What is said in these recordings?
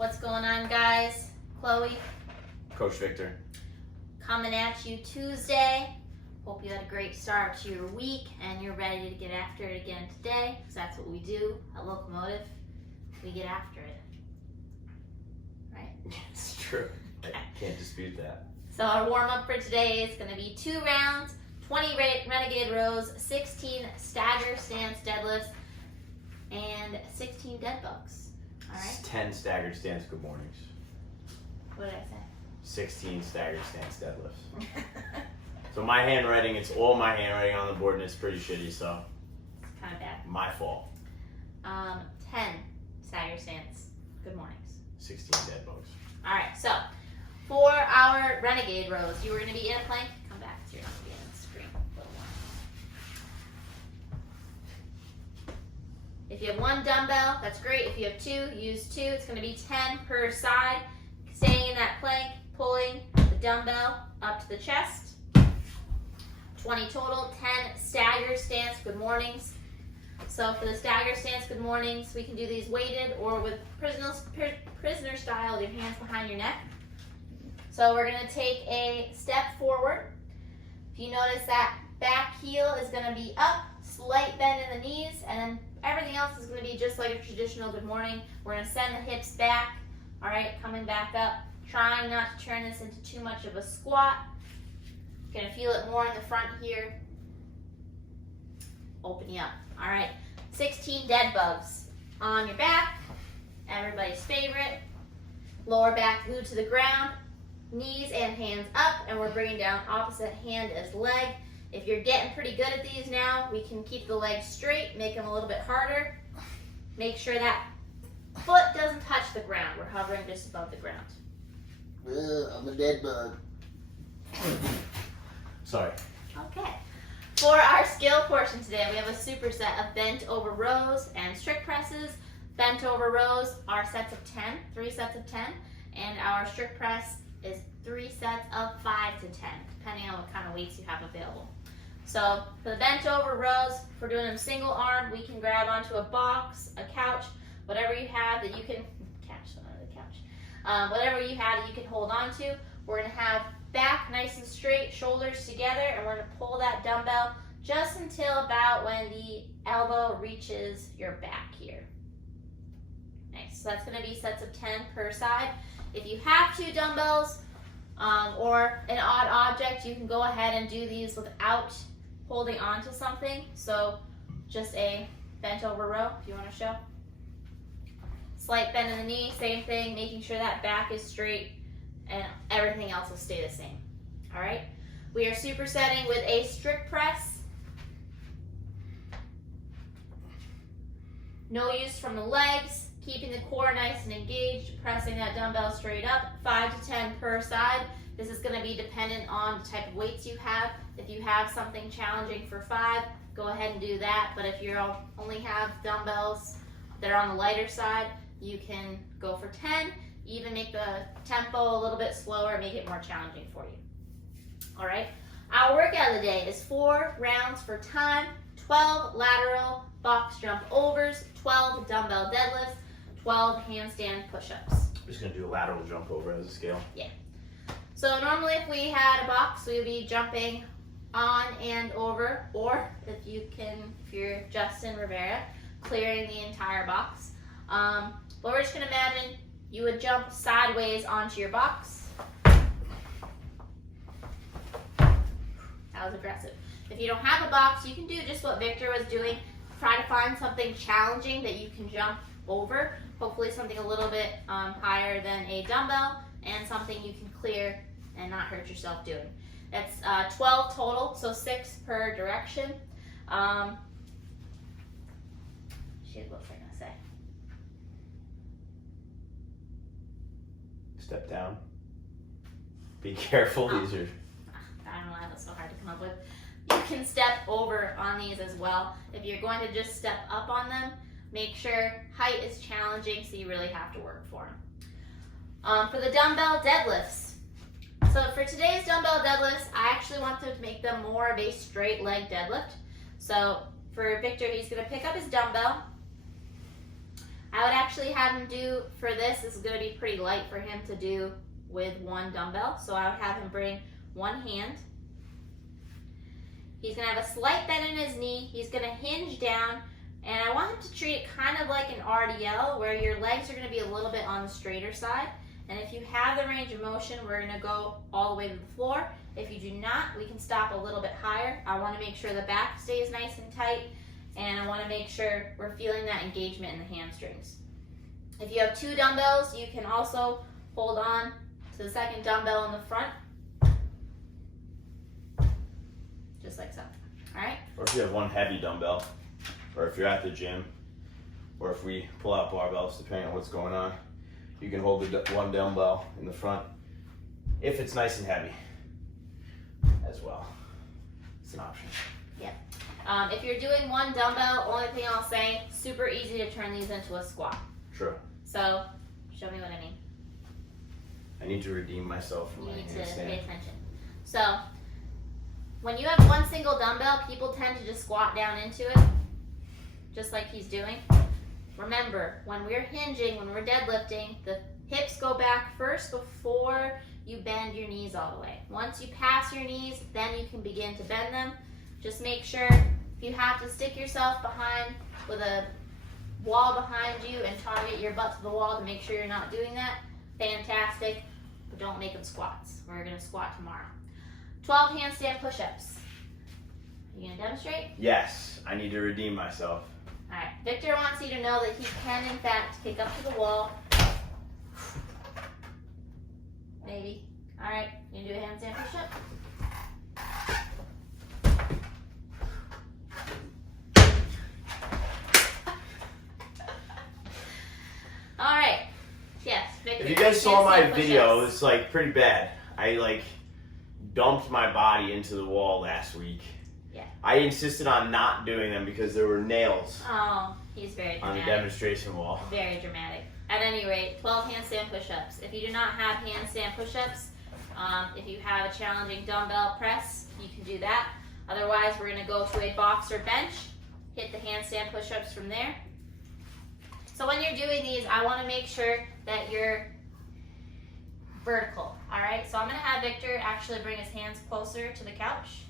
What's going on, guys? Chloe, Coach Victor. coming at you Tuesday. Hope you had a great start to your week and you're ready to get after it again today, because that's what we do at Locomotive. We get after it. Right? It's true. I can't dispute that. So our warm-up for today is going to be 2 rounds, 20 renegade rows, 16 stagger stance deadlifts, and 16 dead bugs. All right? 10 staggered stance good mornings. What did I say? 16 staggered stance deadlifts. So my handwriting, it's all my handwriting on the board and it's pretty shitty, so It's kind of bad. my fault. 10 stagger stance good mornings. 16 dead bugs. All right, so for our renegade rows, you were going to be in a plank. Come back, so you're not going to be in the screen. A little more. If you have 1 dumbbell, that's great. If you have 2, use 2. It's going to be 10 per side. Staying in that plank, pulling the dumbbell up to the chest. 20 total, 10 stagger stance good mornings. So for the stagger stance good mornings, we can do these weighted or with prisoner style with your hands behind your neck. So we're going to take a step forward. If you notice that back heel is going to be up, slight bend in the knees, and then everything else is going to be just like a traditional good morning. We're going to send the hips back, all right, coming back up, trying not to turn this into too much of a squat. Going to feel it more in the front here. Open you up. All right, 16 dead bugs on your back. Everybody's favorite. Lower back glued to the ground. Knees and hands up, and we're bringing down opposite hand as leg. If you're getting pretty good at these now, we can keep the legs straight, make them a little bit harder. Make sure that foot doesn't touch the ground. We're hovering just above the ground. I'm a dead bug. Sorry. Okay. For our skill portion today, we have a superset of bent over rows and strict presses. Bent over rows are sets of 10, 3 sets of 10, and our strict press is 3 sets of 5 to 10, depending on what kind of weights you have available. So for the bent over rows, if we're doing them single arm, we can grab onto a box, a couch, whatever you have that you can catch some under the couch. Whatever you have that you can hold on to. We're going to have back nice and straight, shoulders together, and we're going to pull that dumbbell just until about when the elbow reaches your back here. Nice. So that's going to be sets of 10 per side. If you have 2 dumbbells or an odd object, you can go ahead and do these without holding on to something. So just a bent over row, if you want to show. Slight bend in the knee, same thing, making sure that back is straight and everything else will stay the same. All right. We are supersetting with a strict press. No use from the legs. Keeping the core nice and engaged, pressing that dumbbell straight up, 5 to 10 per side. This is going to be dependent on the type of weights you have. If you have something challenging for 5, go ahead and do that. But if you only have dumbbells that are on the lighter side, you can go for 10. Even make the tempo a little bit slower, make it more challenging for you. All right. Our workout of the day is 4 rounds for time, 12 lateral box jump overs, 12 dumbbell deadlifts, 12 handstand push-ups. I'm just going to do a lateral jump over as a scale. Yeah. So normally if we had a box, we would be jumping on and over, or if you're Justin Rivera, clearing the entire box. But we're just going to imagine you would jump sideways onto your box. That was aggressive. If you don't have a box, you can do just what Victor was doing. Try to find something challenging that you can jump over. Hopefully something a little bit higher than a dumbbell and something you can clear and not hurt yourself doing. That's 12 total, so 6 per direction. Shit, what was I going to say? Step down. Be careful. These are... I don't know why that's so hard to come up with. You can step over on these as well. If you're going to just step up on them, make sure height is challenging so you really have to work for them. For the dumbbell deadlifts. So for today's dumbbell deadlifts, I actually want to make them more of a straight leg deadlift. So for Victor, he's going to pick up his dumbbell. I would actually have him do, for this is going to be pretty light for him to do with one dumbbell. So I would have him bring one hand. He's going to have a slight bend in his knee. He's going to hinge down. And I want him to treat it kind of like an RDL, where your legs are going to be a little bit on the straighter side. And if you have the range of motion, we're going to go all the way to the floor. If you do not, we can stop a little bit higher. I want to make sure the back stays nice and tight, and I want to make sure we're feeling that engagement in the hamstrings. If you have 2 dumbbells, you can also hold on to the second dumbbell in the front, just like so. All right? Or if you have one heavy dumbbell, or if you're at the gym, or if we pull out barbells, depending on what's going on, you can hold the one dumbbell in the front if it's nice and heavy as well. It's an option. Yep. If you're doing one dumbbell, only thing I'll say, super easy to turn these into a squat. True. So, show me what I mean. I need to redeem myself from You my need to handstand. pay attention. So, when you have one single dumbbell, people tend to just squat down into it, just like he's doing. Remember, when we're hinging, when we're deadlifting, the hips go back first before you bend your knees all the way. Once you pass your knees, then you can begin to bend them. Just make sure if you have to stick yourself behind with a wall behind you and target your butt to the wall to make sure you're not doing that, fantastic, but don't make them squats. We're going to squat tomorrow. 12 handstand push-ups. Are you going to demonstrate? Yes, I need to redeem myself. All right, Victor wants you to know that he can, in fact, kick up to the wall. Maybe. All right, you gonna do a handstand push-up? All right. Yes, Victor. If you guys saw my handstand video, push-ups. it's like pretty bad. I dumped my body into the wall last week. Yeah. I insisted on not doing them because there were nails Oh, he's very on the dramatic. demonstration wall. Very dramatic. At any rate, 12 handstand push-ups. If you do not have handstand push-ups, if you have a challenging dumbbell press, you can do that. Otherwise, we're going to go to a box or bench, hit the handstand push-ups from there. So when you're doing these, I want to make sure that you're vertical. All right, so I'm going to have Victor actually bring his hands closer to the couch.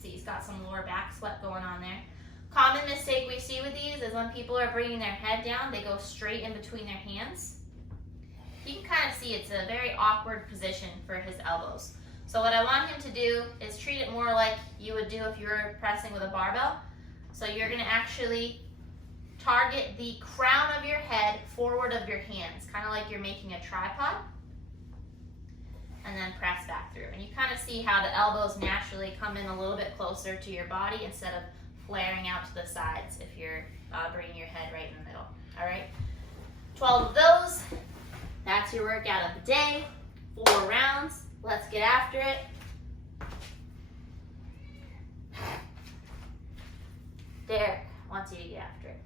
See, he's got some lower back sweat going on there. Common mistake we see with these is when people are bringing their head down, they go straight in between their hands. You can kind of see it's a very awkward position for his elbows. So what I want him to do is treat it more like you would do if you were pressing with a barbell. So you're going to actually target the crown of your head forward of your hands, kind of like you're making a tripod. And then press back through. And you kind of see how the elbows naturally come in a little bit closer to your body instead of flaring out to the sides if you're bringing your head right in the middle. All right, 12 of those. That's your workout of the day. 4 rounds. Let's get after it. Derek wants you to get after it.